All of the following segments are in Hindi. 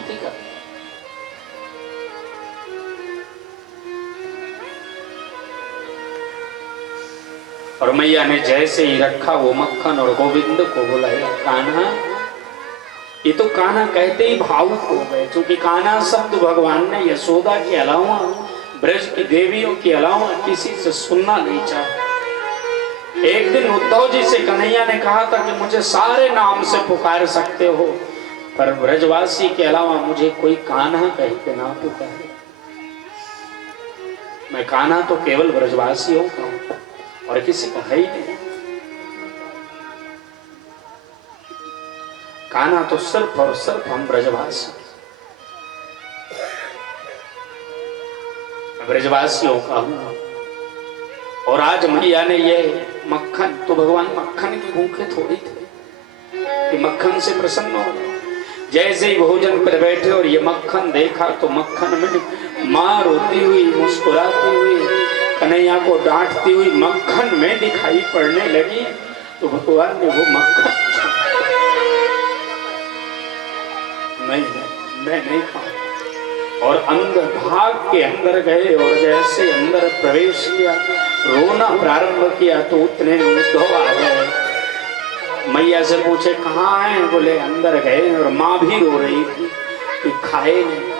स्तुति कर। और मैया ने जैसे ही रखा वो मक्खन और गोविंद को बुलाया, कान्हा। ये तो कान्हा कहते ही भावुक हो गए, क्योंकि कान्हा शब्द भगवान ने यशोदा के अलावा, ब्रज की देवियों के अलावा किसी से सुनना नहीं चाहा। एक दिन उद्धव जी से कन्हैया ने कहा था कि मुझे सारे नाम से पुकार सकते हो, पर ब्रजवासी के अलावा मुझे कोई कान्हा कह के ना पुकारे। मैं कान्हा तो केवल ब्रजवासियों का हूं और किसी का है ही नहीं। कान्हा तो सिर्फ और सिर्फ हम ब्रजवासी, ब्रजवासियों का हूं। और आज मैया ने ये मक्खन, तो भगवान मक्खन की भूखे थोड़ी थे कि मक्खन से प्रसन्न हो। जैसे ही भोजन पर बैठे और ये मक्खन देखा तो मक्खन में मां रोती हुई, मुस्कुराती हुई, कन्हैया को डांटती हुई मक्खन में दिखाई पड़ने लगी। तो भगवान ने वो मक्खन नहीं, मैं नहीं खाऊं। और अंदर भाग के अंदर गए और जैसे अंदर प्रवेश किया, रोना प्रारंभ किया, तो उतने उद्धव आ गए। मैया से पूछे कहाँ हैं? बोले अंदर गए। और माँ भी रो रही थी कि खाए नहीं।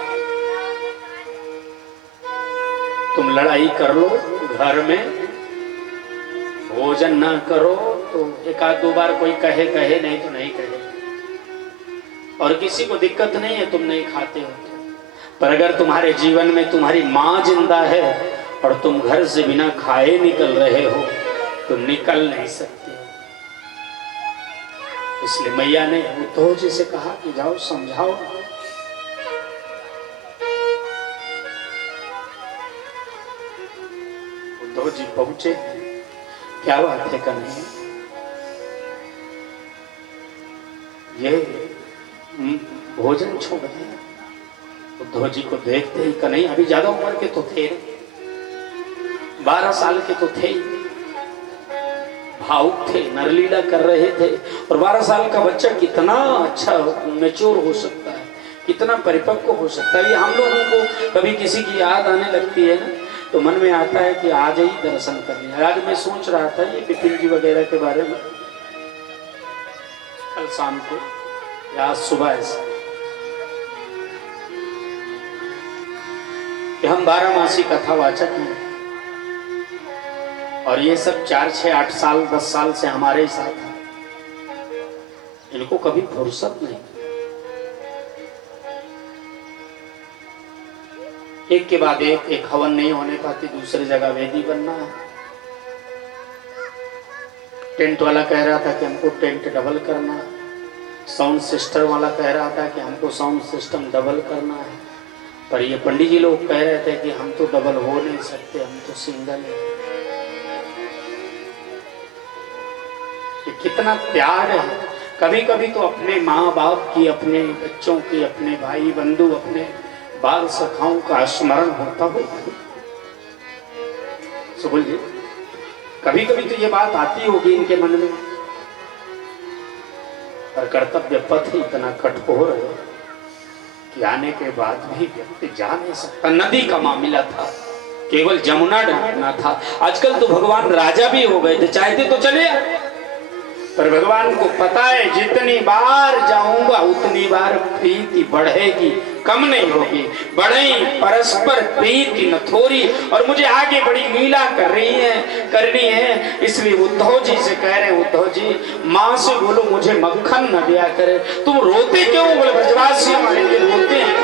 तुम लड़ाई कर लो घर में, भोजन ना करो तो एक आध दो बार कोई कहे कहे, नहीं तो नहीं कहे। और किसी को दिक्कत नहीं है तुम नहीं खाते हो, पर अगर तुम्हारे जीवन में तुम्हारी माँ जिंदा है और तुम घर से बिना खाए निकल रहे हो तो निकल नहीं सकते। इसलिए मैया ने उद्धव जी से कहा कि जाओ समझाओ। उद्धव जी पहुंचे, क्या बात है कन्हैया? ये भोजन छोड़ दिया। उद्धव जी को देखते ही कन्हैया, अभी ज्यादा उम्र के तो थे, 12 साल के तो थे, भावुक थे, नरलीला कर रहे थे। और 12 साल का बच्चा कितना अच्छा मैच्योर हो सकता है, कितना परिपक्व हो सकता है। ये हम लोगों को कभी किसी की याद आने लगती है ना, तो मन में आता है कि आज ही दर्शन करने। आज मैं सोच रहा था ये विपिन जी वगैरह के बारे में, कल शाम को या आज सुबह ऐसा कि हम 12 मासी कथावाचक हैं और ये सब 4, 6, 8 साल 10 साल से हमारे साथ हैं। इनको कभी फुर्सत नहीं, एक के बाद एक हवन नहीं होने पाती, दूसरी जगह वेदी बनना है। टेंट वाला कह रहा था कि हमको टेंट डबल करना है, साउंड सिस्टम वाला कह रहा था कि हमको साउंड सिस्टम डबल करना है, पर ये पंडित जी लोग कह रहे थे कि हम तो डबल हो नहीं सकते, हम तो सिंगल हैं। ये कितना त्याग है। कभी कभी तो अपने माँ बाप की, अपने बच्चों की, अपने भाई बंधु, अपने बाल सखाओं का स्मरण होता हो। सुबुल जी, कभी कभी तो ये बात आती होगी इनके मन में, पर कर्तव्य पथ ही इतना कठोर है कि आने के बाद भी व्यक्ति जा नहीं सकता। नदी का मामला था, केवल जमुना ढांकना था। आजकल तो भगवान राजा भी हो गए थे, चाहते तो चले, पर भगवान को पता है जितनी बार जाऊंगा उतनी बार प्रीति बढ़ेगी, कम नहीं होगी। बढ़े परस्पर प्रीति न थोड़ी, और मुझे आगे बड़ी लीला करनी है। इसलिए उद्धव जी से कह रहे हैं, उद्धव जी माँ से बोलो मुझे मक्खन न दिया करे। तुम रोते क्यों? बोले ब्रजवासी हमारे लिए रोते हैं।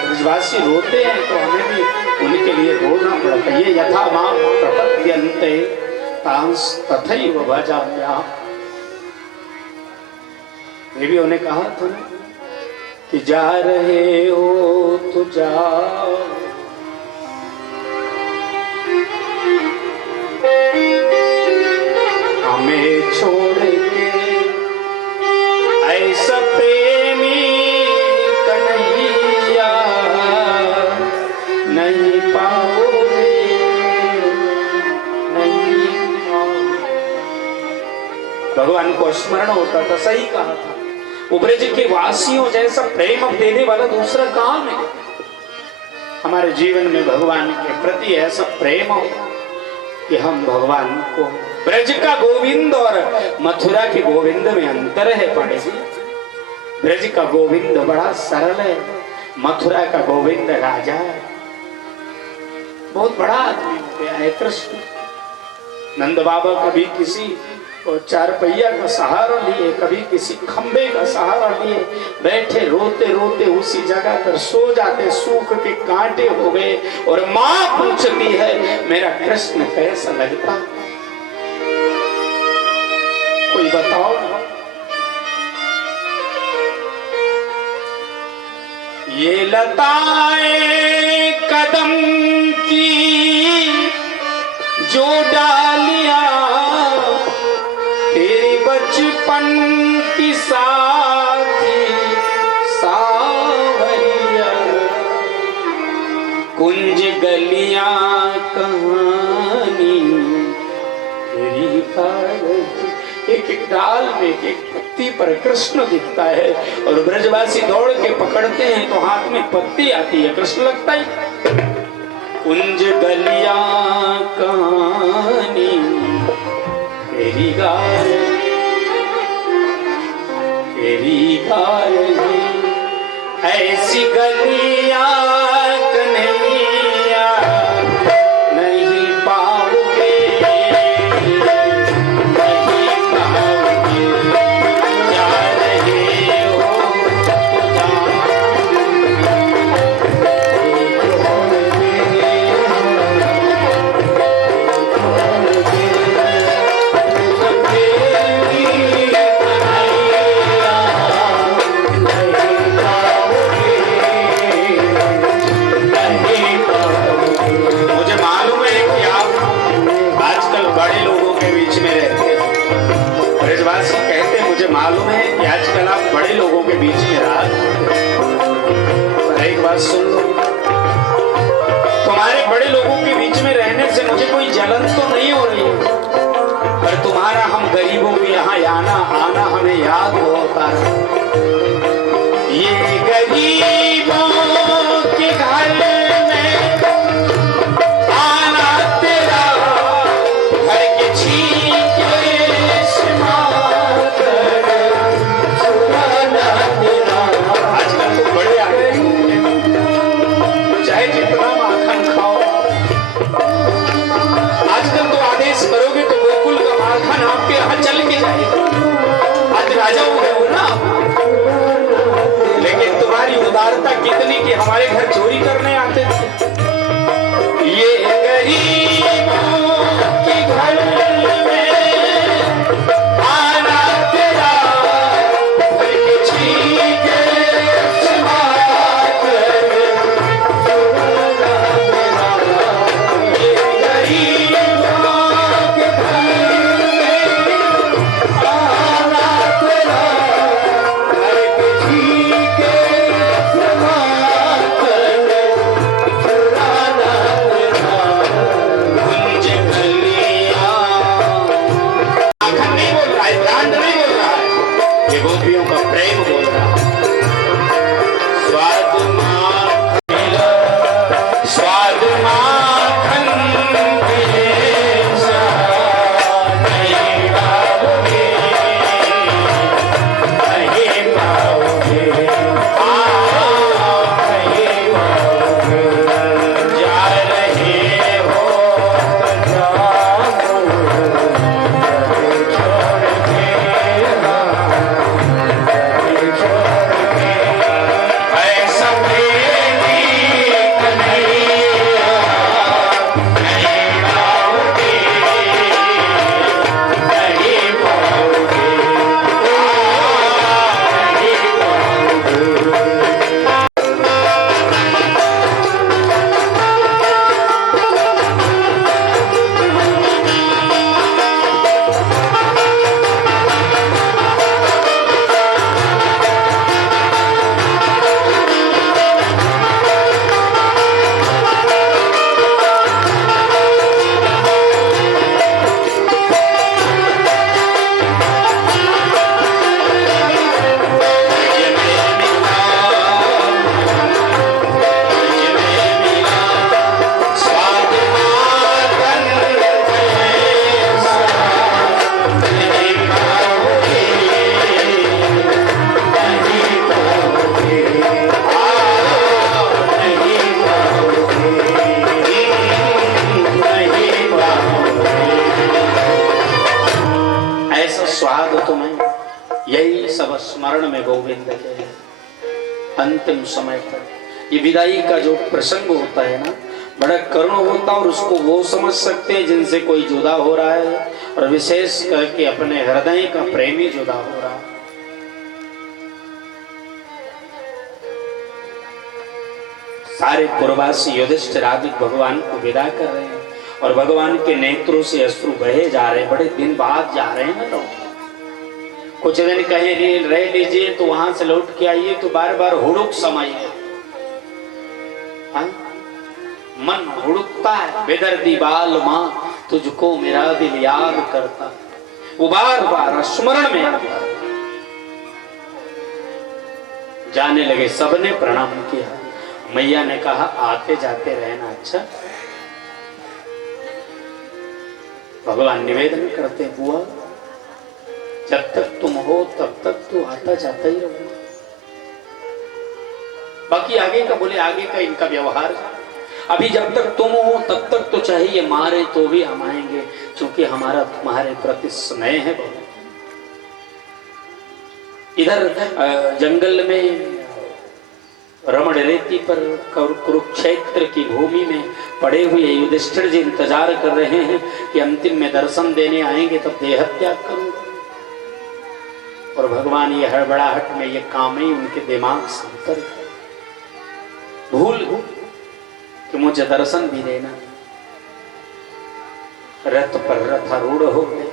ब्रजवासी रोते हैं तो हमें भी उनके लिए रोना पड़ता है। ये यथा मां प्रपद्यन्ते तांस तथैव भजाम्यहम्। देवियों ने कहा था ना कि जा रहे हो तो जाओ, हमें छोड़ के ऐसा प्रेमी कन्हैया नहीं पाओगे, नहीं पाओगे। भगवान को स्मरण होता था, सही कहा था। वो ब्रज के वासियों जैसा प्रेम अब देने वाला दूसरा काम है। हमारे जीवन में भगवान के प्रति ऐसा प्रेम हो कि हम भगवान को, ब्रज का गोविंद और मथुरा के गोविंद में अंतर है पड़े जी। ब्रज का गोविंद बड़ा सरल है, मथुरा का गोविंद राजा है, बहुत बड़ा आदमी हो गया है कृष्ण। नंद बाबा कभी किसी को चार पहिया का सहारा लिए, कभी किसी खंबे का सहारा लिए, बैठे रोते रोते उसी जगह पर सो जाते, सूख के कांटे हो गए। और मां पूछती है मेरा कृष्ण कैसा लगता, कोई बताओ। ये लताएं कदम की जो डालियां तेरी बचपन की साथी सावरिया, कुंज गलियां कहानी तेरी पालकी। एक एक डाल में एक एक पत्ती पर कृष्ण दिखता है और ब्रजवासी दौड़ के पकड़ते हैं तो हाथ में पत्ती आती है, कृष्ण लगता है। कुंज गलियां कहानी तेरी गाय, तेरी गाय ऐसी गलियां कन्हैया नहीं पाओगे, नहीं पाओगे। जा रहे हो मालूम है कि आजकल आप बड़े लोगों के बीच में रहा। पर एक बात सुन लो, तुम्हारे बड़े लोगों के बीच में रहने से मुझे कोई जलन तो नहीं हो रही, पर तुम्हारा हम गरीबों के यहाँ आना आना हमें याद होता है। ये गरीबों के घर में आना तेरा, घर के छीके आपके यहाँ चल के जाएगा। आज राजा हो ना, लेकिन तुम्हारी उदारता कितनी कि हमारे घर चोरी करने आते थे। ये गरीबों के घर में आना तेरा, घर के छीके अंतिम समय पर ये विदाई का जो प्रसंग होता है ना, बड़ा करुण होता है। और उसको वो समझ सकते हैं जिनसे कोई जुदा हो रहा है, और विशेष करके अपने हृदय का प्रेमी जुदा हो रहा है। सारे पूर्ववासी युधिष्ठिर आदि भगवान को विदा कर रहे हैं, और भगवान के नेत्रों से अश्रु बहे जा रहे हैं। बड़े दिन बाद जा रहे हैं ना लोग, कुछ दिन कहीं रह लीजिए तो वहां से लौट के आइए तो बार बार हुड़ुक समाइए। मन हुड़कता है, बेदर्दी बाल माँ तुझको मेरा दिल याद करता, वो बार बार स्मरण में आता। जाने लगे, सबने प्रणाम किया। मैया ने कहा आते जाते रहना। अच्छा, भगवान निवेदन करते, बुआ जब तक तुम हो तब तक तो आता जाता ही रहोगा, बाकी आगे का बोले आगे का इनका व्यवहार। अभी जब तक तुम हो तब तक तो चाहे ये मारे तो भी हम आएंगे, क्योंकि हमारा तुम्हारे प्रति स्नेह है बहुत। इधर जंगल में रमण रेती पर कुरुक्षेत्र की भूमि में पड़े हुए युधिष्ठिर जी इंतजार कर रहे हैं कि अंतिम में दर्शन देने आएंगे तब देह त्याग करूंगा। और भगवान ये हड़बड़ाहट में ये काम ही उनके दिमाग से उतर भूल कि मुझे दर्शन भी देना। रथ पर रथारूढ़ हो गए,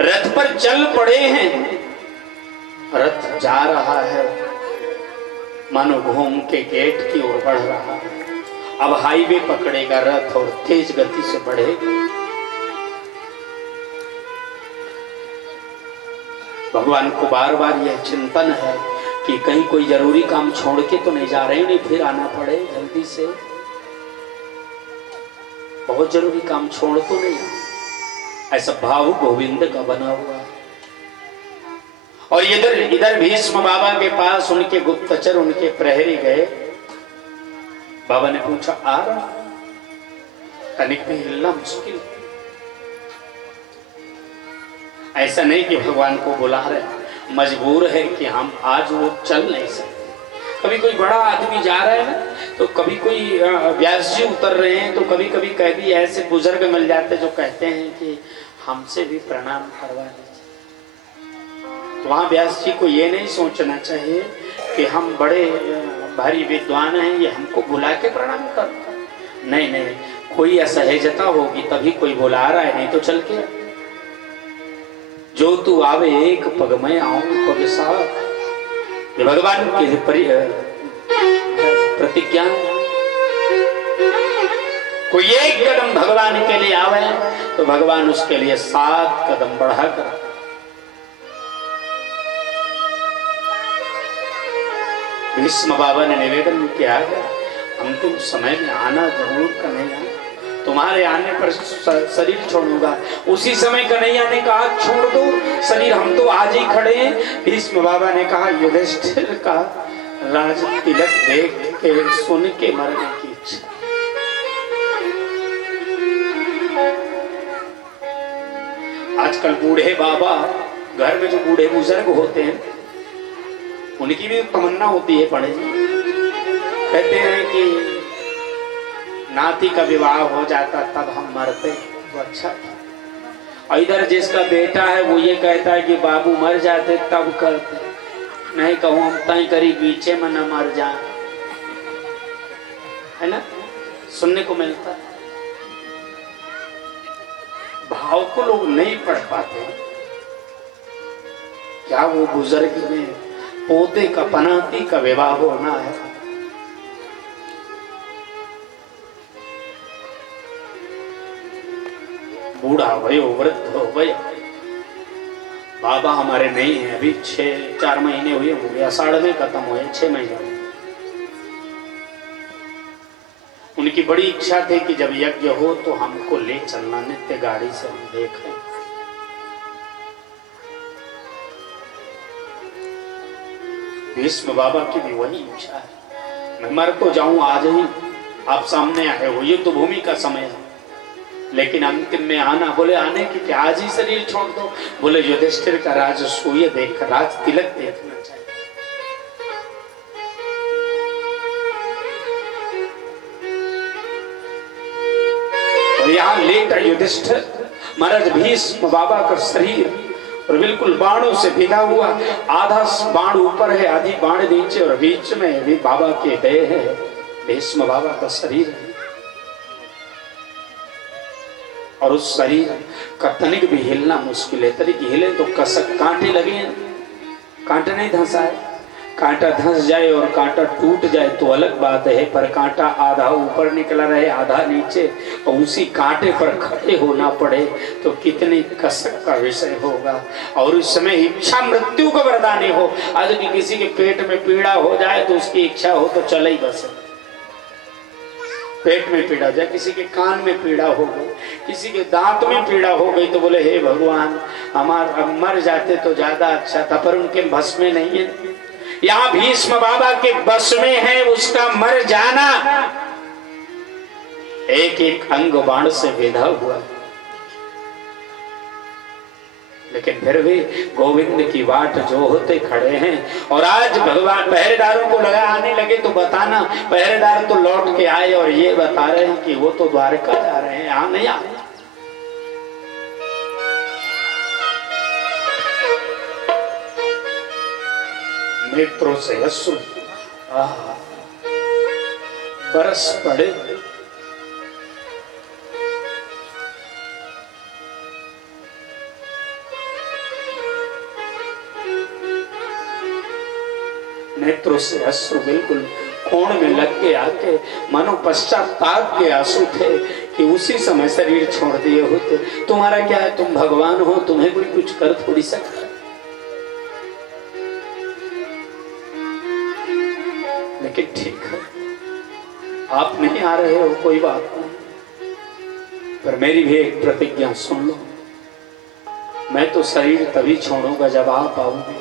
रथ पर चल पड़े हैं। रथ जा रहा है, मानो घूम के गेट की ओर बढ़ रहा है। अब हाईवे पकड़ेगा रथ और तेज गति से बढ़ेगा। भगवान को बार बार यह चिंतन है कि कहीं कोई जरूरी काम छोड़ के तो नहीं जा रहे, नहीं फिर आना पड़े जल्दी से, बहुत जरूरी काम छोड़ तो नहीं। ऐसा भाव गोविंद का बना हुआ है। और इधर भीष्म बाबा के पास उनके गुप्तचर, उनके प्रहरी गए। बाबा ने पूछा आ रहा? तनिक भी हिलना मुश्किल। ऐसा नहीं कि भगवान को बुला रहे, मजबूर है कि हम आज वो चल नहीं सकते। कभी कोई बड़ा आदमी जा रहा है ना, तो कभी कोई व्यास जी उतर रहे हैं, तो कभी कभी कभी ऐसे बुजुर्ग मिल जाते जो कहते हैं कि हमसे भी प्रणाम करवा लीजिए। तो वहाँ व्यास जी को ये नहीं सोचना चाहिए कि हम बड़े भारी विद्वान हैं, ये हमको बुला के प्रणाम करता। नहीं नहीं, कोई असहजता होगी तभी कोई बुला रहा है, नहीं तो चल के जो तू आवे एक पग में आऊं पग साथ। ये भगवान की प्रतिज्ञा। कोई एक कदम भगवान के लिए आवे तो भगवान उसके लिए 7 कदम बढ़ा कर। भीष्म बाबा ने निवेदन किया है, अंतिम समय में आना जरूर कन्हैया, तुम्हारे आने पर शरीर छोड़ूंगा। उसी समय कन्हैया ने कहा छोड़ दो शरीर, हम तो आज ही खड़े हैं। भीष्म बाबा ने कहा युधिष्ठिर का राज तिलक देख के सुन के मरने की इच्छा। आजकल बूढ़े बाबा, घर में जो बूढ़े बुजुर्ग होते हैं उनकी भी तमन्ना होती है, पढ़े कहते हैं कि नाती का विवाह हो जाता तब हम मरते, वो अच्छा था। और इधर जिसका बेटा है वो ये कहता है कि बाबू मर जाते तब करते, नहीं कहूँ हम तय करी बीचे में न मर जाए, है ना, सुनने को मिलता है। भाव को लोग नहीं पढ़ पाते। क्या वो बुजुर्ग में पोते का पनाती का विवाह होना है? बूढ़ा भयो वृद्ध हो भयो, बाबा हमारे नहीं है, अभी 4 महीने हुए होंगे, आषाढ़ में खत्म हुए, 6 महीने हुए। उनकी बड़ी इच्छा थी कि जब यज्ञ हो तो हमको ले चलना, नित्य गाड़ी से हम देखें। भीष्म बाबा की भी वही इच्छा है, मैं मर तो जाऊं आज ही, आप सामने आए हो, ये तो भूमि का समय है, लेकिन अंतिम में आना, बोले आने की क्या, आज ही शरीर छोड़ दो। बोले युधिष्ठिर का राजसूय देख, राज तिलक देखना चाहिए। तो यहाँ लेटा युधिष्ठिर, महाराज भीष्म बाबा का शरीर और बिल्कुल बाणों से भिगा हुआ, आधा बाण ऊपर है, आधी बाण नीचे, और बीच में भी बाबा के देह है, भीष्म बाबा का शरीर है। और उस शरीर का तनिक भी हिलना मुश्किल है, तनिक हिले तो कसक, कांटे लगे हैं, कांटा नहीं धंसा है। कांटा धंस जाए और कांटा टूट जाए तो अलग बात है, पर कांटा आधा ऊपर निकला रहे आधा नीचे और उसी कांटे पर खड़े होना पड़े तो कितनी कसक का विषय होगा। और उस समय इच्छा मृत्यु का वरदान हो। आज भी किसी के पेट में पीड़ा हो जाए तो उसकी इच्छा हो तो चले ही बस, पेट में पीड़ा जाए, किसी के कान में पीड़ा हो गई, किसी के दांत में पीड़ा हो गई तो बोले हे भगवान हमारा मर जाते तो ज्यादा अच्छा था, पर उनके बस में नहीं है। यहाँ भीष्म बाबा के बस में है उसका मर जाना, एक एक अंग बाण से विधा हुआ, लेकिन फिर भी गोविंद की बाट जो होते खड़े हैं। और आज भगवान पहरेदारों को लगा आने लगे तो बताना, पहरेदार तो लौट के आए और ये बता रहे हैं कि वो तो द्वारका जा रहे हैं, यहां नहीं आए। नेत्रों से अश्रु बरस पड़े। नेत्रों से अश्रु बिल्कुल कोण में लग के आके मानो पश्चाताप के आंसू थे कि उसी समय शरीर छोड़ दिए होते। तुम्हारा क्या है, तुम भगवान हो, तुम्हें कोई कुछ कर थोड़ी सकता। लेकिन ठीक है, आप नहीं आ रहे हो कोई बात नहीं, पर मेरी भी एक प्रतिज्ञा सुन लो। मैं तो शरीर तभी छोड़ूंगा जब आप आओगे।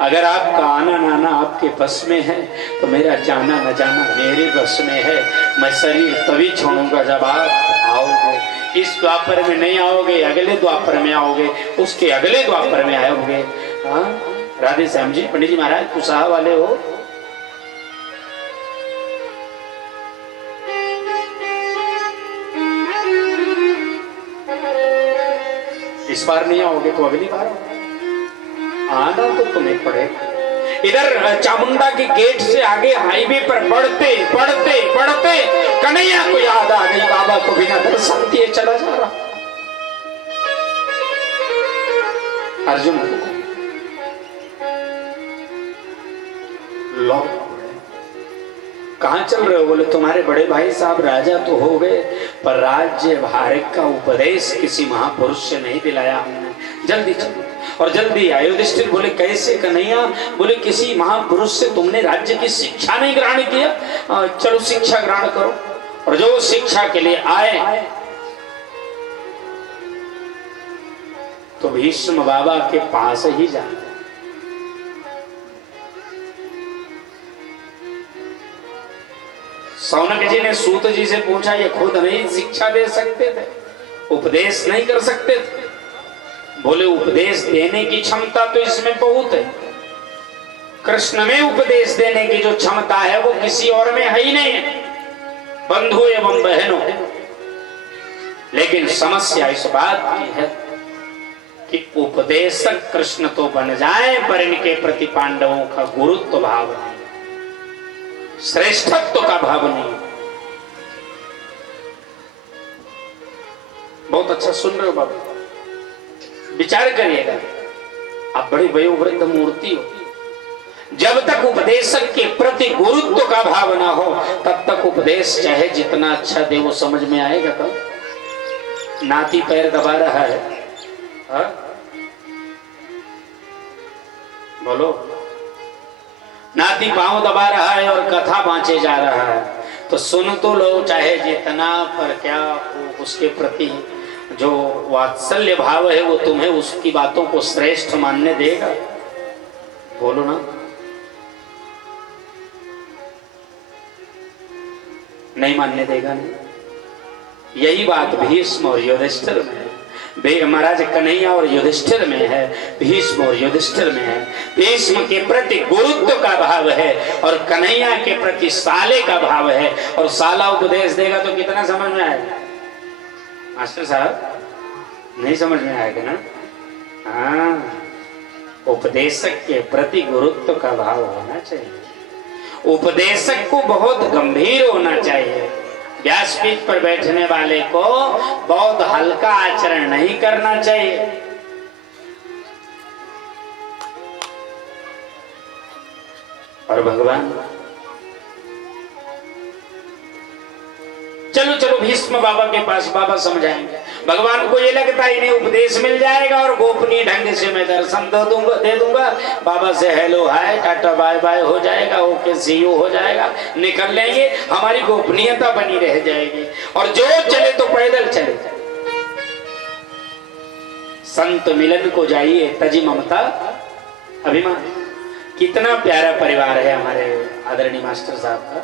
अगर आपका आना नाना आपके बस में है तो मेरा जाना न जाना मेरे बस में है। मैं शरीर तभी छोड़ूंगा जब आप आओगे। इस द्वापर में नहीं आओगे, अगले द्वापर में आओगे, उसके अगले द्वापर में आओगे। हाँ राधे श्याम जी, पंडित जी महाराज उत्साह वाले हो। इस बार नहीं आओगे तो अगली बार आना तो तुम्हें पड़ेगा। इधर चामुंडा के गेट से आगे हाईवे पर बढ़ते बढ़ते बढ़ते कन्हैया को याद आ गई, बाबा को बिना दर्शन दिए चला जा रहा। अर्जुन लो कहां चल रहे हो? बोले तुम्हारे बड़े भाई साहब राजा तो हो गए, पर राज्य भार का उपदेश किसी महापुरुष से नहीं दिलाया हमने, जल्दी चलो। और जल्दी आए। युधिष्ठिर बोले कैसे कन्हैया? बोले किसी महापुरुष से तुमने राज्य की शिक्षा नहीं ग्रहण किया, चलो शिक्षा ग्रहण करो। और जो शिक्षा के लिए आए तो भीष्म बाबा के पास ही जाए। सौनक जी ने सूत जी से पूछा, ये खुद नहीं शिक्षा दे सकते थे, उपदेश नहीं कर सकते थे? बोले उपदेश देने की क्षमता तो इसमें बहुत है, कृष्ण में उपदेश देने की जो क्षमता है वो किसी और में है ही नहीं है, बंधु एवं बहनों। लेकिन समस्या इस बात की है कि उपदेशक कृष्ण तो बन जाए पर इनके प्रति पांडवों का गुरुत्व भाव नहीं, श्रेष्ठत्व का भाव नहीं। बहुत अच्छा सुन रहे हो बाबा, विचार करिएगा। आप बड़ी वयोवृद्ध मूर्ति हो, जब तक उपदेशक के प्रति गुरुत्व का भाव ना हो तब तक उपदेश चाहे जितना अच्छा दे वो समझ में आएगा कब? नाती पैर दबा रहा है, हा? बोलो, नाती पांव दबा रहा है और कथा बांचे जा रहा है तो सुन तो लो चाहे जितना, पर क्या उसके प्रति जो वात्सल्य भाव है वो तुम्हें उसकी बातों को श्रेष्ठ मानने देगा? बोलो ना। नहीं मानने देगा नहीं। यही बात भीष्म और युधिष्ठिर में है। महाराज कन्हैया और युधिष्ठिर में है, भीष्म और युधिष्ठिर में है। भीष्म के प्रति गुरुत्व का भाव है और कन्हैया के प्रति साले का भाव है। और साला उपदेश देगा तो कितना समझ में आएगा मास्टर साहब? नहीं समझ में आएगा ना? हाँ, उपदेशक के प्रति गुरुत्व का भाव होना चाहिए। उपदेशक को बहुत गंभीर होना चाहिए। व्यासपीठ पर बैठने वाले को बहुत हल्का आचरण नहीं करना चाहिए। और भगवान चलो चलो भीष्म बाबा के पास, बाबा समझाएंगे। भगवान को ये लगता है इन्हें उपदेश मिल जाएगा और गोपनीय ढंग से मैं दर्शन दे दूंगा, बाबा से hello hi tata bye bye हो जाएगा, ओके सी यू हो जाएगा, निकल लेंगे, हमारी गोपनीयता बनी रह जाएगी। और जो चले तो पैदल चले। संत मिलन को जाइए तजी ममता अभिमान। कितना प्यारा परिवार है हमारे आदरणीय मास्टर साहब का,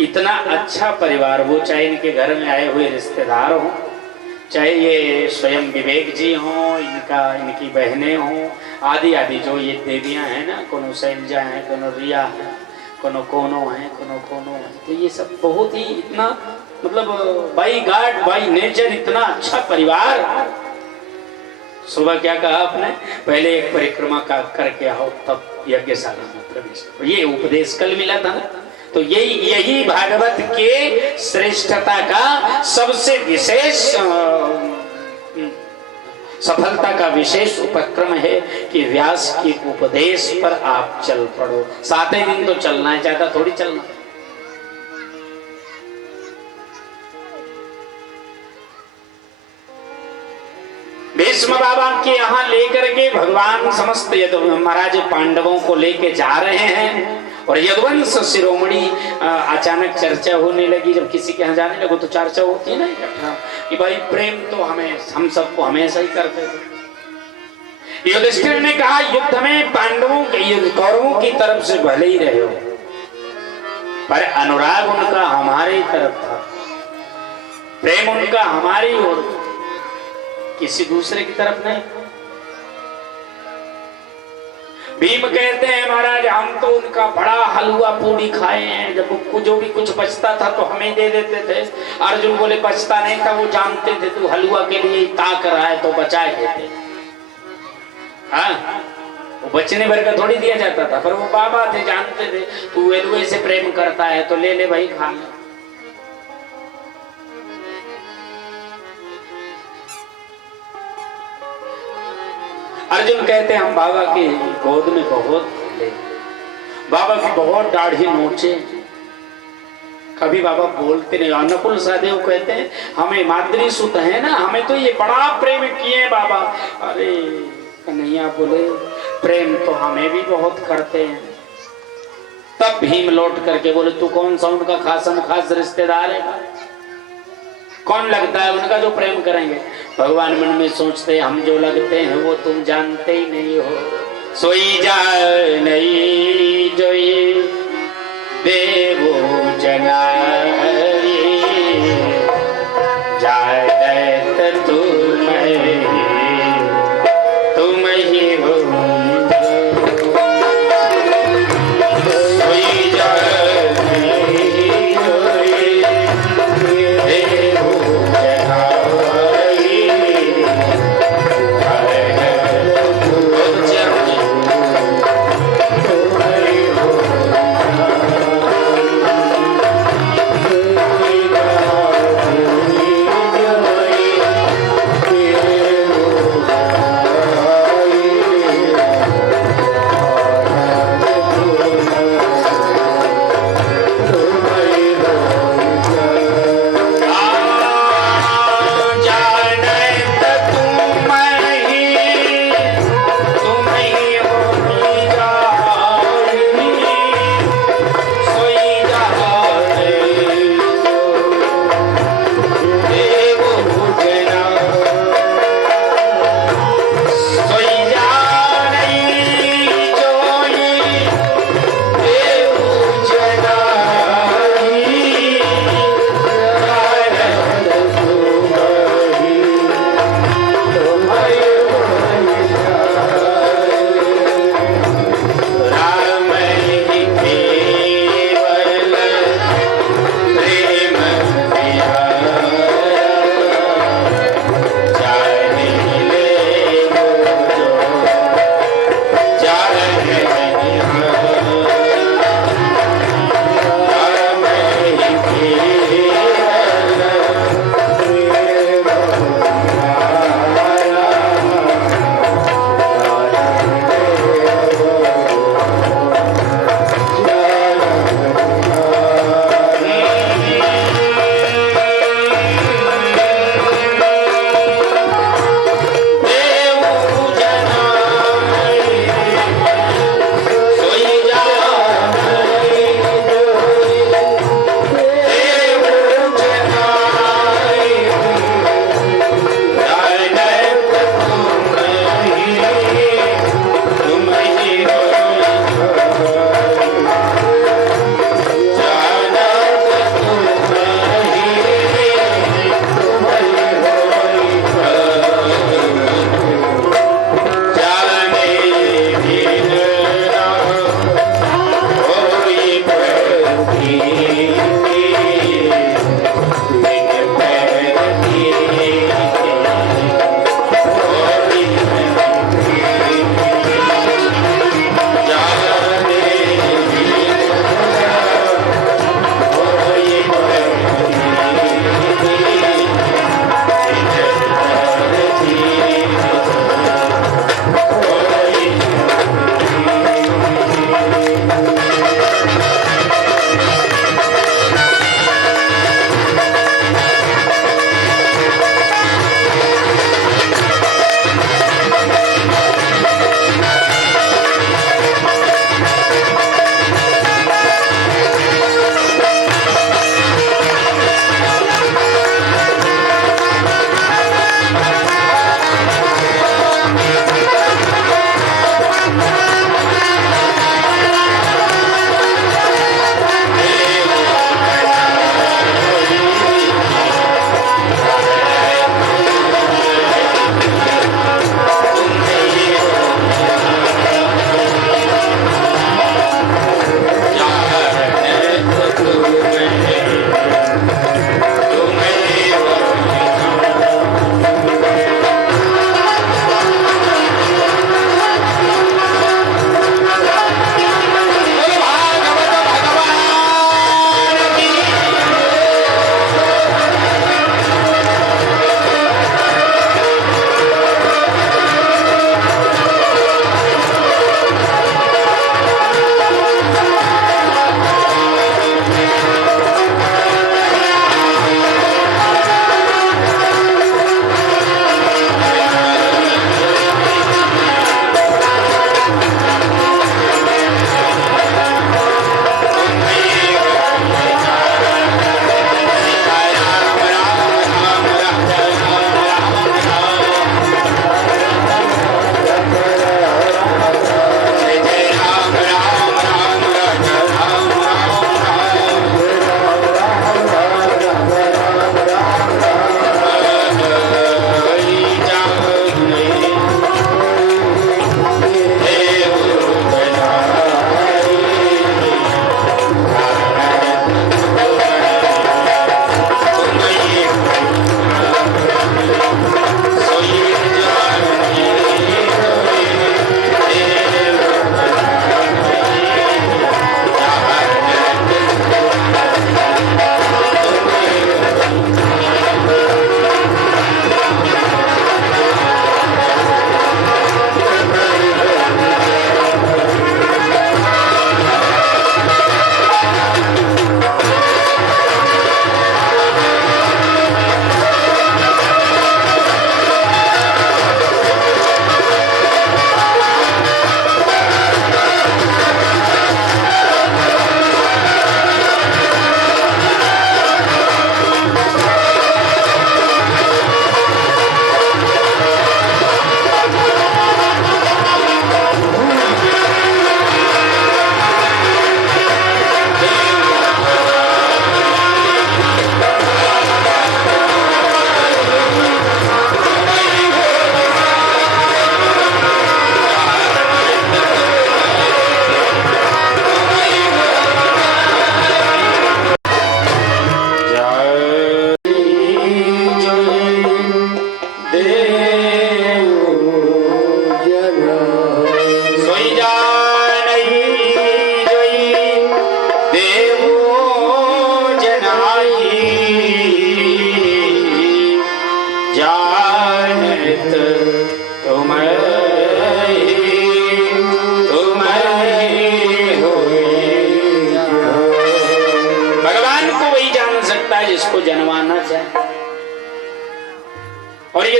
इतना अच्छा परिवार। वो चाहे इनके घर में आए हुए रिश्तेदार हों, चाहे ये स्वयं विवेक जी हों, इनकी बहनें हों, आदि आदि जो ये देवियां हैं ना, कोनो शैलजा हैं, कोनो रिया हैं, कोनो कोनो हैं, कोनो हैं, तो ये सब बहुत ही इतना मतलब बाई गॉड बाई नेचर इतना अच्छा परिवार। सुबह क्या कहा आपने? पहले एक परिक्रमा का करके आओ तब यज्ञशाला में प्रवेश करो। ये उपदेश कल मिला था ना। तो यही भागवत के श्रेष्ठता का सबसे विशेष सफलता का विशेष उपक्रम है कि व्यास के उपदेश पर आप चल पड़ो। 7 ही दिन तो चलना है, ज्यादा थोड़ी चलना। भीष्म बाबा के यहाँ लेकर के भगवान समस्त महाराज पांडवों को लेके जा रहे हैं। और यदुवंश शिरोमणि अचानक चर्चा होने लगी। जब किसी के यहाँ जाने लगो तो चर्चा होती है ना इकट्ठा कि भाई प्रेम तो हम सबको हमेशा ही करते थे। युधिष्ठिर ने कहा युद्ध में पांडवों के कौरवों की तरफ से भले ही रहे हो, पर अनुराग उनका हमारी तरफ था, प्रेम उनका हमारी ओर, किसी दूसरे की तरफ नहीं। भीम कहते हैं महाराज हम तो उनका बड़ा हलवा पूरी खाए हैं, जब जो भी कुछ बचता था तो हमें दे देते थे। अर्जुन बोले बचता नहीं था, वो जानते थे तू हलवा के लिए ताक रहा है तो बचा देते। हाँ, वो बचने भर का थोड़ी दिया जाता था, पर वो बाबा थे, जानते थे तू हलवे से प्रेम करता है तो ले ले भाई खा ले। अर्जुन कहते हैं हम बाबा की गोद में बहुत ले, बाबा की बहुत दाढ़ी नोचे, कभी बाबा बोलते नहीं। अनुकूल सहदेव कहते हैं हमें माद्री सुत है ना, हमें तो ये बड़ा प्रेम किए बाबा। अरे कन्हैया बोले प्रेम तो हमें भी बहुत करते हैं। तब भीम लौट करके बोले तू कौन सा उनका खासम खास रिश्तेदार है, कौन लगता है उनका जो प्रेम करेंगे। भगवान मन में सोचते हम जो लगते हैं वो तुम जानते ही नहीं हो। सोई जा नहीं जोई देवो जनाई जाए तुम ही हो। सोई जा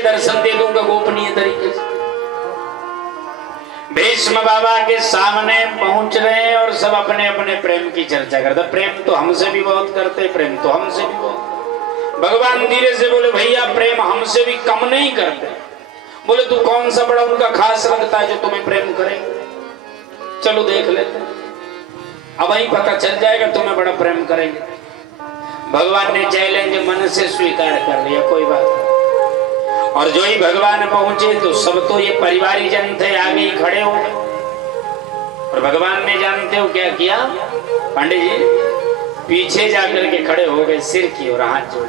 दर्शन दे दूंगा गोपनीय तरीके से। भीष्म बाबा के सामने पहुंच रहे हैं और सब अपने अपने प्रेम की चर्चा करते। प्रेम तो हमसे भी बहुत करते, प्रेम तो हमसे भी बहुत। भगवान धीरे से बोले भैया प्रेम हमसे भी कम नहीं करते। बोले तू कौन सा बड़ा उनका खास लगता है जो तुम्हें प्रेम करेंगे? चलो देख लेते, अब वही पता चल जाएगा तुम्हें बड़ा प्रेम करेंगे। भगवान ने चैलेंज मन से स्वीकार कर लिया, कोई बात नहीं। और जो ही भगवान पहुंचे तो सब तो ये परिवारी जन थे, आगे ही खड़े हो गए। और भगवान ने जानते हो क्या किया पंडित जी? पीछे जाकर के खड़े हो गए, सिर की और हाथ जोड़।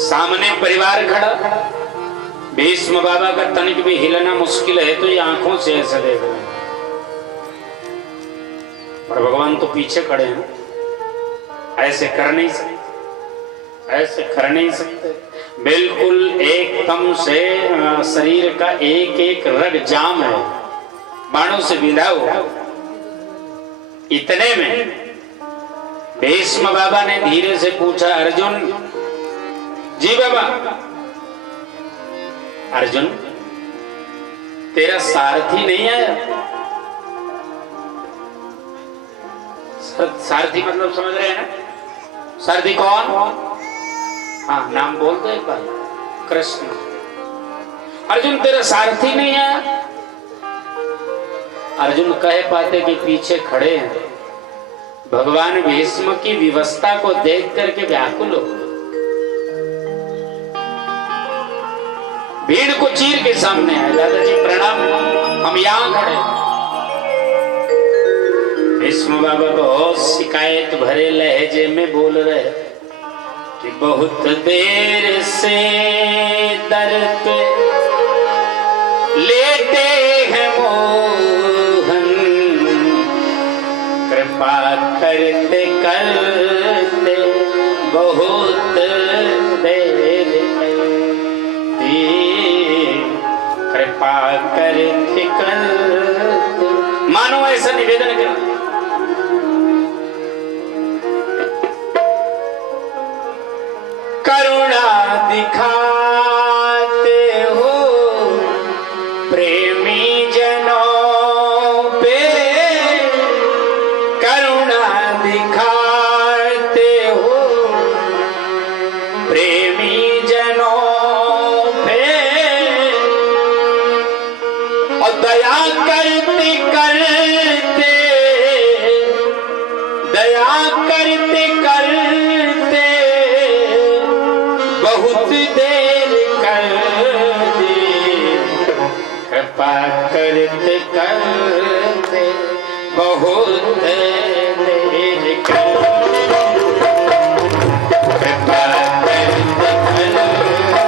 सामने परिवार खड़ा, भीष्म बाबा का तनिक भी हिलना मुश्किल है तो ये आंखों से ऐसे देख रहे हैं। और भगवान तो पीछे खड़े हैं, ऐसे कर नहीं सकते, ऐसे कर नहीं सकते। बिल्कुल एकदम से शरीर का एक एक रग जाम है, बाणों से बिंधा हुआ। इतने में भीष्म बाबा ने धीरे से पूछा, अर्जुन जी बाबा, अर्जुन तेरा सारथी नहीं आया? सारथी मतलब समझ रहे हैं ना? सारथी कौन? हाँ नाम बोल दो एक बार। कृष्ण। अर्जुन तेरा सारथी नहीं आया? अर्जुन कह पाते कि पीछे खड़े हैं भगवान भीष्म की विवस्था को देख करके व्याकुल हो। भीड़ को चीर के सामने आए, दादाजी प्रणाम, हम यहां खड़े। भीष्म बाबा बहुत शिकायत भरे लहजे में बोल रहे कि बहुत देर से दर पे लेटे हैं मोहन, कृपा करते करते बहुत देर कृपा करते करते। मानो ऐसा निवेदन कर, करुणा दिखाते हो प्रेमी जनों पे, करुणा दिखाते हो प्रेमी जनों पे, और दया करते करते, दया करते करते बहुत देर कर दी, कृपा करते करते बहुत देर कर, कृपा करते करते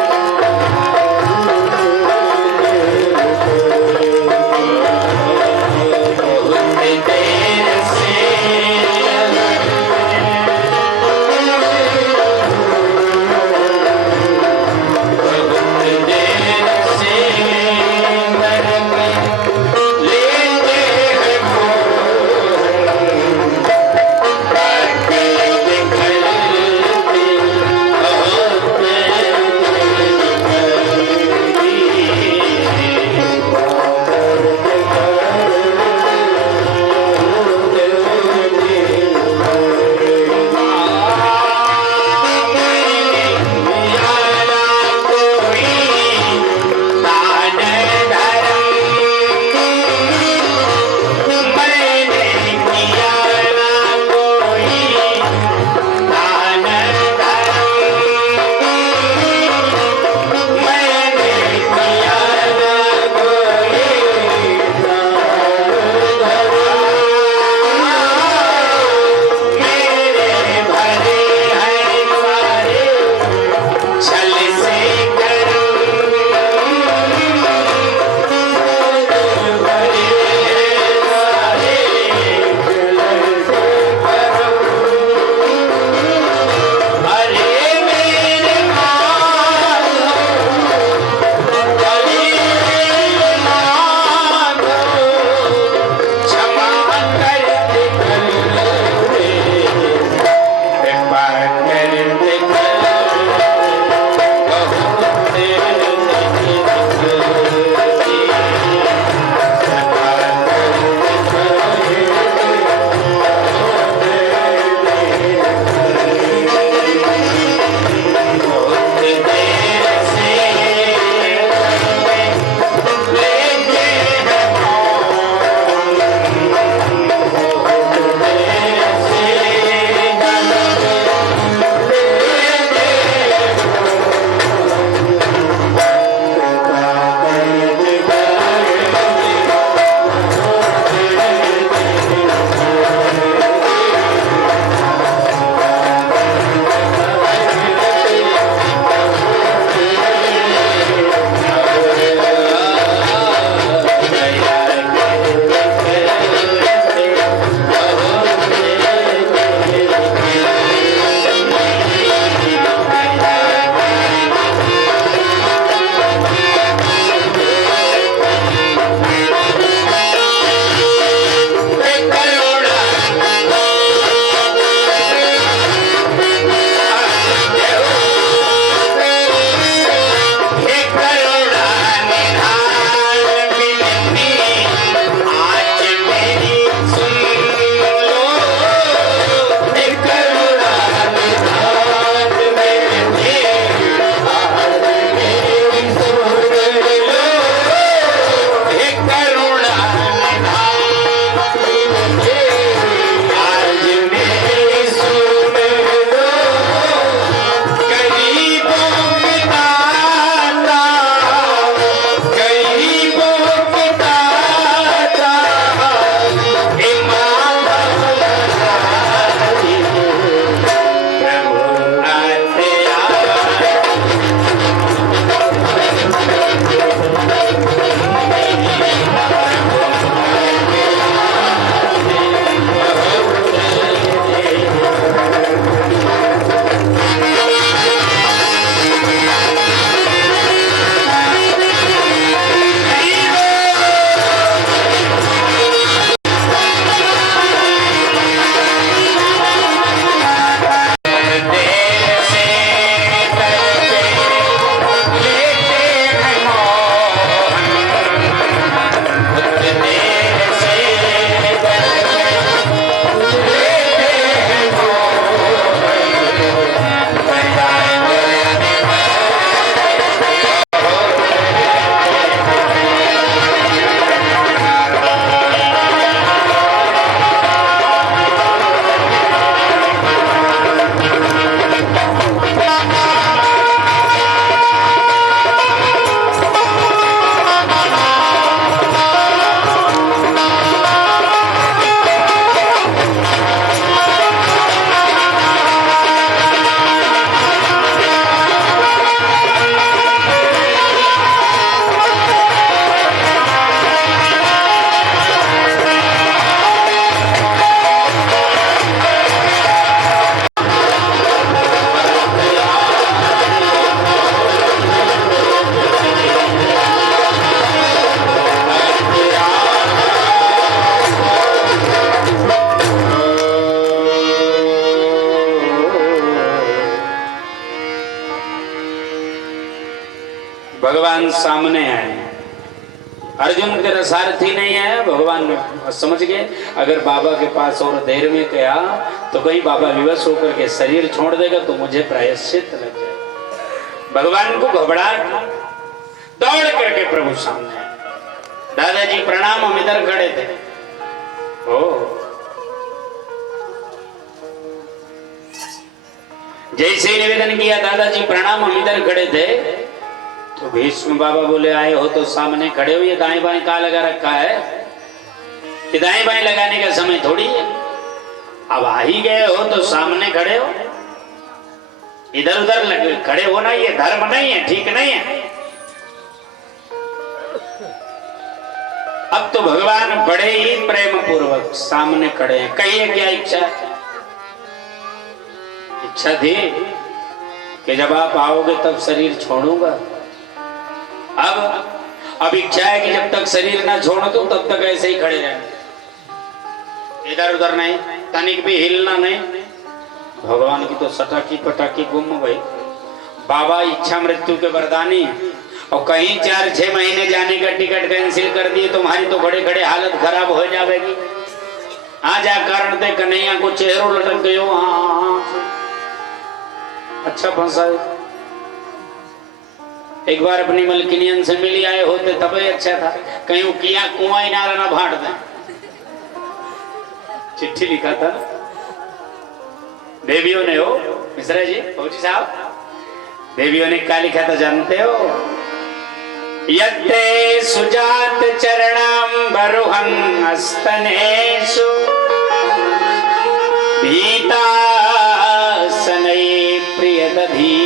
भगवान सामने आए। अर्जुन तेरा सारथी नहीं है, भगवान समझ गए अगर बाबा के पास और देर में गया तो कहीं बाबा विवश होकर के शरीर छोड़ देगा तो मुझे प्रायश्चित लग जाए। भगवान को घबराहट, दौड़ करके प्रभु सामने आए। दादाजी प्रणाम, हम इधर खड़े थे। ओ जैसे निवेदन किया दादाजी प्रणाम, हम इधर खड़े थे तो भीष्म बाबा बोले आए हो तो सामने खड़े हो, ये दाएं बाएं कहाँ लगा रखा है? कि दाएं बाएं लगाने का समय थोड़ी है, अब आ ही गए हो तो सामने खड़े हो, इधर उधर खड़े होना ये धर्म नहीं है, ठीक नहीं है। अब तो भगवान बड़े ही प्रेम पूर्वक सामने खड़े हैं। कहिए क्या इच्छा है? इच्छा थी कि जब आप आओगे तब शरीर छोड़ूंगा। अब इच्छा है कि जब तक शरीर ना छोड़ दूं तब तक ऐसे ही खड़े रहना, इधर उधर नहीं, तनिक भी हिलना नहीं। भगवान की तो सटाकी पटाकी गुम गई। बाबा इच्छा मृत्यु के वरदानी और कहीं 4-6 महीने जाने का टिकट कैंसिल कर दिए, तुम्हारी तो खड़े खड़े हालत खराब हो जाएगी। आ जा कारण दे कन्हैया को चेहरों लटक गयो। हाँ अच्छा फंसा है। एक बार अपनी मलकिनियन से मिली आए होते तब ही अच्छा था, कहीं वो किया कुआं ही ना भाड़ दे। चिट्ठी लिखा था देवियों ने, हो मिश्रा जी फौजी साहब, देवियों ने क्या लिखा था जानते हो? यत्ते सुजात चरणाम बरुहं अस्तनेषु भीता सनई प्रियदधी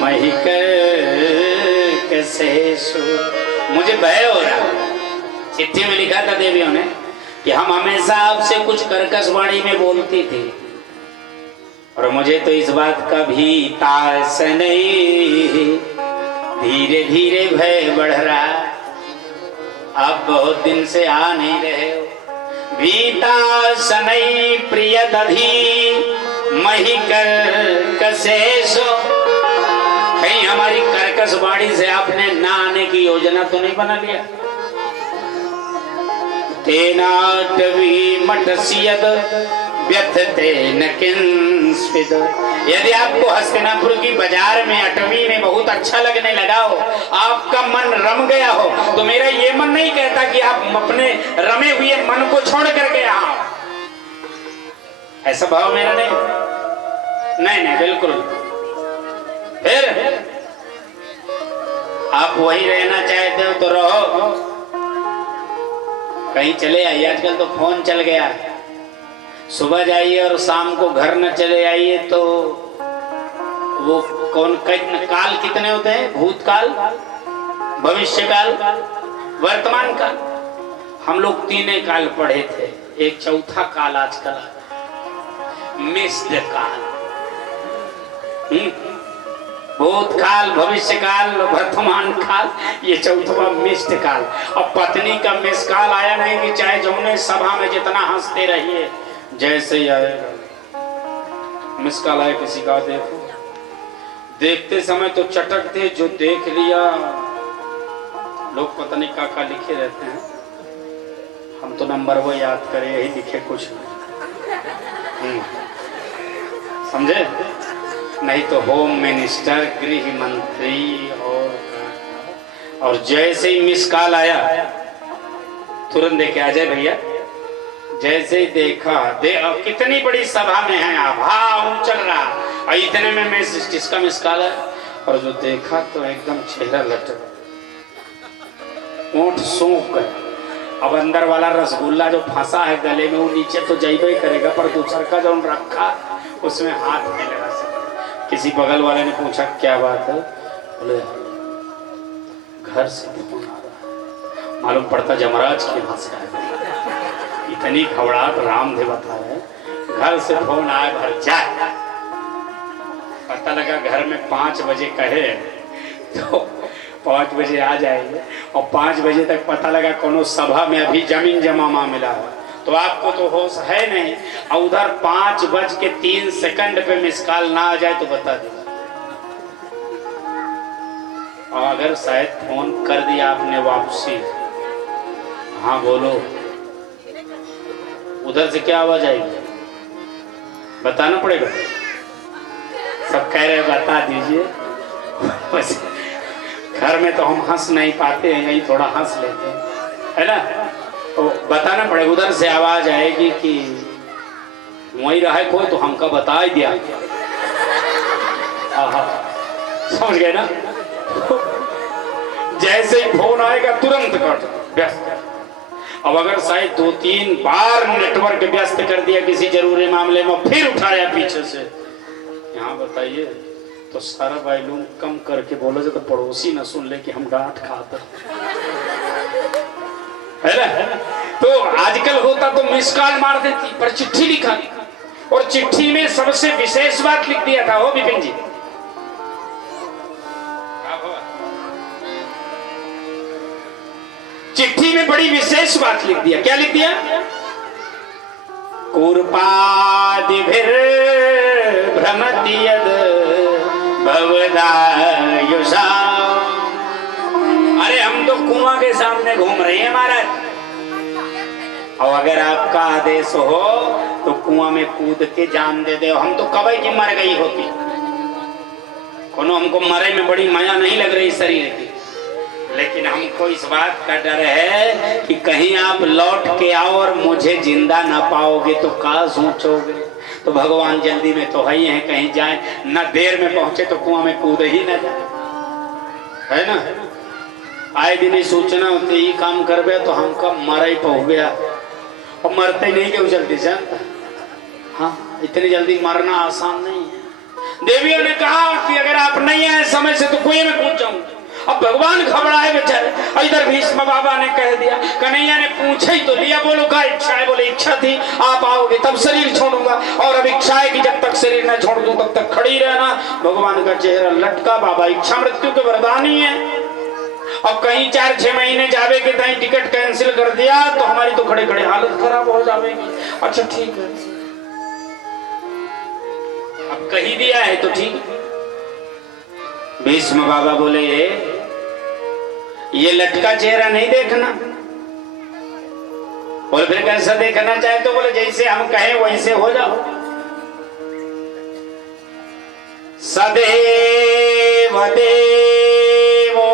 महिकर कसेषु। मुझे भय हो रहा। चिट्ठी में लिखा था देवियों ने कि हम हमेशा आपसे कुछ कर्कश वाणी में बोलती थी और मुझे तो इस बात का भी तास नहीं, धीरे धीरे भय बढ़ रहा। आप बहुत दिन से आ नहीं रहे हो। भीता सनई प्रियदधी महिकर कसेषु। कहीं हमारी कर्कश वाणी से आपने ना आने की योजना तो नहीं बना लिया? तेनाटवी मठस्यद व्यथते न किंस्विद। यदि आपको हस्तिनापुर की बाजार में अटवी में बहुत अच्छा लगने लगा हो, आपका मन रम गया हो, तो मेरा ये मन नहीं कहता कि आप अपने रमे हुए मन को छोड़ करके आओ। ऐसा भाव मेरा नहीं, बिल्कुल। फिर आप वही रहना चाहते हो तो रहो, कहीं चले आइए। आजकल तो फोन चल गया, सुबह जाइए और शाम को घर न चले आइए। तो वो काल कितने होते हैं? भूतकाल, भविष्यकाल, वर्तमान काल। हम लोग 3 काल पढ़े थे, एक चौथा काल आजकल मिस्ड काल। भूतकाल, भविष्यकाल, वर्तमान काल, ये चौथा मिस्ड काल। अब पत्नी का मिस काल आया नहीं कि चाहे जौने सभा में जितना हंसते रहिए, जैसे ही आएगा मिस काल आए किसी का देखो, देखते समय तो चटकते, जो देख लिया लोग पता नहीं का लिखे रहते हैं। हम तो नंबर वो याद करें, यही लिखे कुछ नहीं। समझे? नहीं तो होम मिनिस्टर, गृह मंत्री और जैसे ही मिस कॉल आया तुरंत देखे आ जाए भैया। जैसे ही देखा कितनी बड़ी सभा में है आप, हाँ चल रहा, और इतने में जिसका मिस कॉल है, और जो देखा तो एकदम चेहरा लटक, ऊँट सूख गए। अब अंदर वाला रसगुल्ला जो फंसा है गले में वो नीचे तो जाइबे ही करेगा, पर दूसरा का जो रखा उसमें हाथ नहीं लगा सकता। किसी बगल वाले ने पूछा क्या बात है? बोले घर से फोन आ रहा है, मालूम पड़ता जमराज के यहाँ से आया। इतनी घबराहट रामदेव बता रहे, घर से फोन आए भर जाए। पता लगा घर में 5 बजे कहे तो 5 बजे आ जाएंगे, और 5 बजे तक पता लगा कोनो सभा में अभी जमीन जमा मामला है, तो आपको तो होश है नहीं, और उधर 5:03 पे मिस कॉल ना आ जाए तो बता दे। और अगर शायद फोन कर दिया आपने वापसी, हाँ बोलो, उधर से क्या आवाज आएगी? बताना पड़ेगा। सब कह रहे बता दीजिए। बस घर में तो हम हंस नहीं पाते हैं, यही थोड़ा हंस लेते हैं, है ना? तो बताना पड़ेगा, उधर से आवाज आएगी कि वही रहा है कोई तो हमका बता ही दिया। समझ गए ना? जैसे ही फोन आएगा तुरंत कट, व्यस्त। अब अगर शायद 2-3 बार नेटवर्क व्यस्त कर दिया किसी जरूरी मामले में, फिर उठाया पीछे से, यहाँ बताइए तो सारा वॉल्यूम कम करके बोला जाए तो पड़ोसी न सुन ले कि हम डांट खाते, है ना? तो आजकल होता तो मिस कॉल मार देती, पर चिट्ठी लिखा, और चिट्ठी में सबसे विशेष बात लिख दिया था। हो विपिन जी, चिट्ठी में बड़ी विशेष बात लिख दिया। क्या लिख दिया? कूर्पादिभिर भ्रमति यद भवदायुषा। अरे हम तो कुआं के सामने घूम रहे हैं महाराज, और अगर आपका आदेश हो तो कुआं में कूद के जान दे दे। हम तो कभी की मर गई होती, कोनो हमको मरे में बड़ी माया नहीं लग रही शरीर की, लेकिन हमको इस बात का डर है कि कहीं आप लौट के आओ और मुझे जिंदा ना पाओगे तो क्या सोचोगे। तो भगवान जल्दी में तो है ही हैं, कहीं जाए न देर में पहुंचे तो कुआं में कूद ही न जाए, है ना? आए दिन सूचना होती ही काम करबे तो हमका मरा ही पहुंच गया, और मरते नहीं क्यों जल्दी से। हाँ, इतनी जल्दी मरना आसान नहीं है। देवियों ने कहा कि अगर आप नहीं आए समय से तो कुएं में कूद जाऊंगा। अब भगवान घबराए बेचारे, इधर भीष्म बाबा ने कह दिया, कन्हैया ने पूछे ही तो लिया, बोलो क्या इच्छा है? बोले इच्छा थी आप आओगे तब शरीर छोड़ूंगा, और अब इच्छा है कि जब तक शरीर न छोड़ दूं तब तक खड़ी रहना। भगवान का चेहरा लटका, बाबा इच्छा मृत्यु के वरदानी है। अब कहीं 4-6 महीने जावे के कहीं टिकट कैंसिल कर दिया तो हमारी तो खड़े खड़े हालत खराब हो जाएगी। अच्छा ठीक है, अब कही दिया है तो ठीक। भीष्म बाबा बोले ये लटका चेहरा नहीं देखना। बोले फिर कैसा देखना चाहे? तो बोले जैसे हम कहें वैसे हो जाओ। सदैव देवो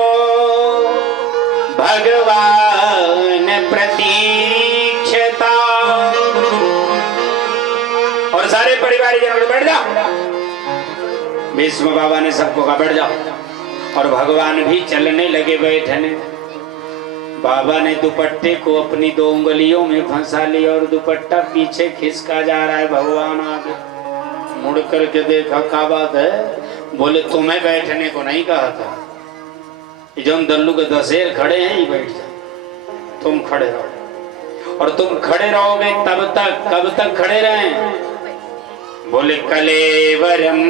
भगवान प्रतीक्षता। और सारे परिवार जनों बैठ जाओ। भीष्म बाबा ने सबको कहा बैठ जाओ, और भगवान भी चलने लगे बैठने। बाबा ने दुपट्टे को अपनी 2 उंगलियों में फंसा लिया और दुपट्टा पीछे खिसका जा रहा है। भगवान आगे मुड़ करके देखा, क्या बात है? बोले तुम्हें बैठने को नहीं कहा था, जो हम दल्लू के दशेर खड़े हैं ही बैठ जाओ, तुम खड़े रहो। और तुम खड़े रहोगे तब तक, कब तक खड़े रहें? बोले कलेवरम।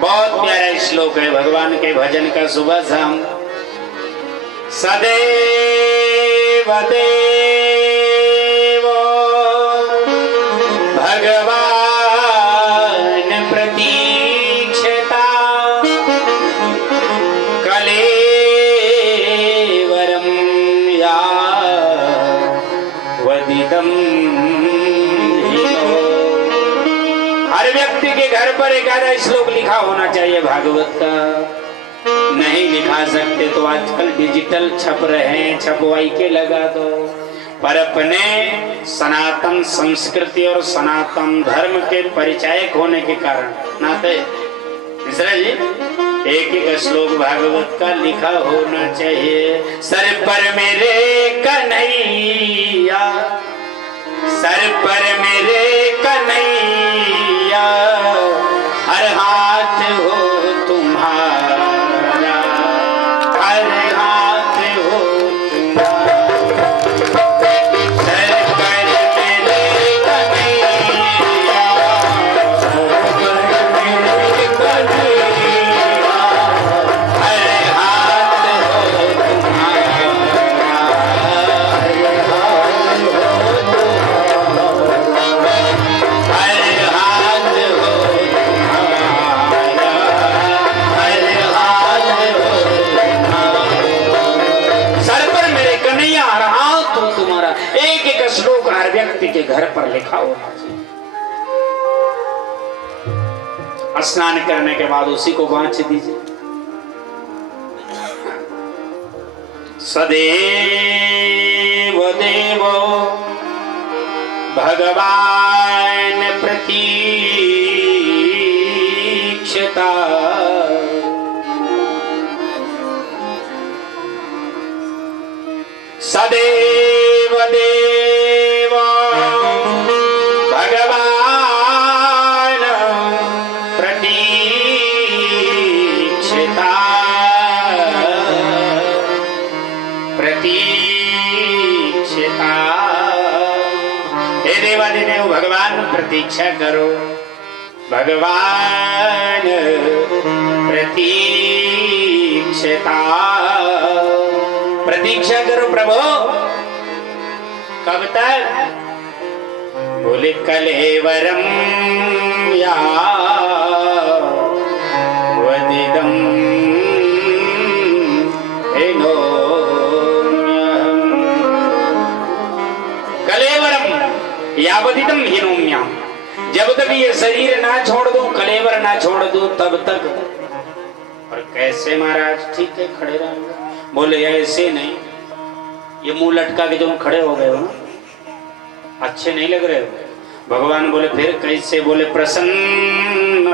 बहुत प्यारा श्लोक है भगवान के भजन का सुबह शाम। सदैव देवो भगवान प्रतीक्षता कलेवरम या वदितम। हर व्यक्ति के घर पर एक आधा श्लोक लिखा होना चाहिए भागवत का। नहीं लिखा सकते तो आजकल डिजिटल छप रहे हैं, छपवाई के लगा दो। पर अपने सनातन संस्कृति और सनातन धर्म के परिचायक होने के कारण नाते मिश्रा जी एक एक श्लोक भागवत का लिखा होना चाहिए। सर पर मेरे कन्हैया, सर पर मेरे कन्हैया, हर हाथ हो तुम्हारा, हर हाथ हो तुम्हारा। सर पर मेरे कन्हैया, सर पर मेरे कन्हैया, हर हाथ हो तुम्हारा, हर हाथ हो तुम्हारा, हर हाथ घर पर लिखा होना चाहिए। स्नान करने के बाद उसी को बांच दीजिए। सदैव देवो भगवान प्रतीक्षता सदैव देव भगवान प्रतीक्षता प्रतीक्षता। हे देवादिदेव भगवान प्रतीक्षा करो, भगवान प्रतीक्षता प्रतीक्षा करो प्रभु। कब तक? बोले कलेवरम या वदिदम कलेवरम यावदिदम हिनोम्याम। जब तक ये शरीर ना छोड़ दो, कलेवर ना छोड़ दो, तब तक। और कैसे महाराज? ठीक है खड़े रहेंगे। बोले ऐसे नहीं, ये मुंह लटका के जो खड़े हो गए हो ना, अच्छे नहीं लग रहे हो। भगवान बोले फिर कैसे? बोले प्रसन्न,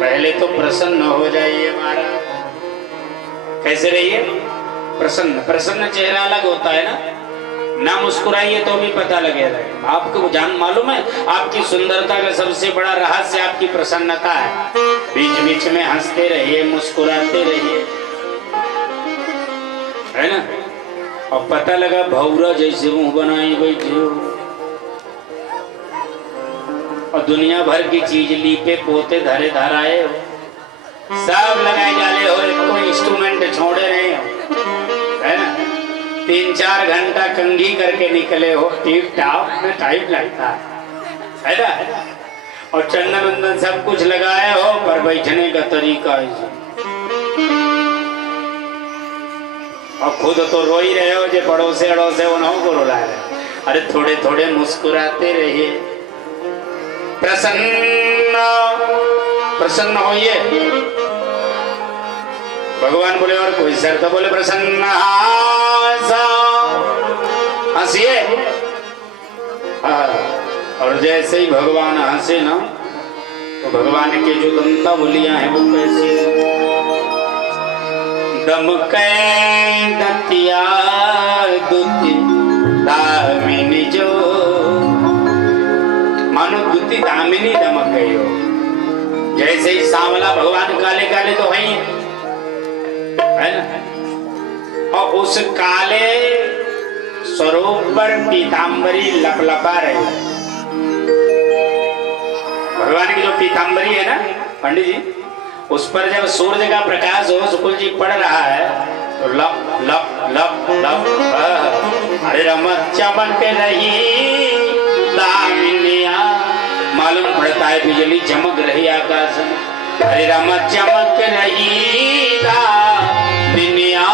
पहले तो प्रसन्न हो जाइए महाराज। कैसे रहिए? प्रसन्न। प्रसन्न चेहरा अलग होता है ना मुस्कुराइए तो भी पता लगेगा। आपको जान मालूम है, आपकी सुंदरता का सबसे बड़ा रहस्य आपकी प्रसन्नता है। बीच बीच में हंसते रहिए, मुस्कुराते रहिए, है ना। और पता लगा भौरा जैसे मुंह बनाए बैठे हो और दुनिया भर की चीज लीपे पोते धरे धराए हो, सब लगाए जाले हो, कोई इंस्ट्रूमेंट छोड़े नहीं हो, है ना। 3-4 घंटा कंघी करके निकले हो, टिप टाप में टाइम लगता है ना। और चंदन वंदन सब कुछ लगाए हो, पर बैठने का तरीका है। और खुद तो रो ही रहे हो, जो पड़ोसे अड़ोसे उन्हों को रुला रहे। अरे थोड़े थोड़े मुस्कुराते रहिए, प्रसन्न प्रसन्न होइए। भगवान बोले और कोई शर्त? बोले प्रसन्न हंसिए। और जैसे ही भगवान हंसे ना, तो भगवान के जो दंता बोलियां हैं वो कैसी दमकै दतिया दुति दामिनी जो, मानो दुति दामिनी दमक गई हो। जैसे ही सांवला भगवान काले काले तो है ना, और उस काले स्वरूप पर पीतांबरी लपलपा रही। भगवान की जो पीतांबरी है ना पंडित जी, उस पर जब सूर्य का प्रकाश हो, शुक्ल जी पड़ रहा है, तो लप लप लप लप अरे रमत चमक रही दामिनिया। मालूम पड़ता है बिजली चमक रही आकाश में। अरे रमत चमक रही दामिनिया।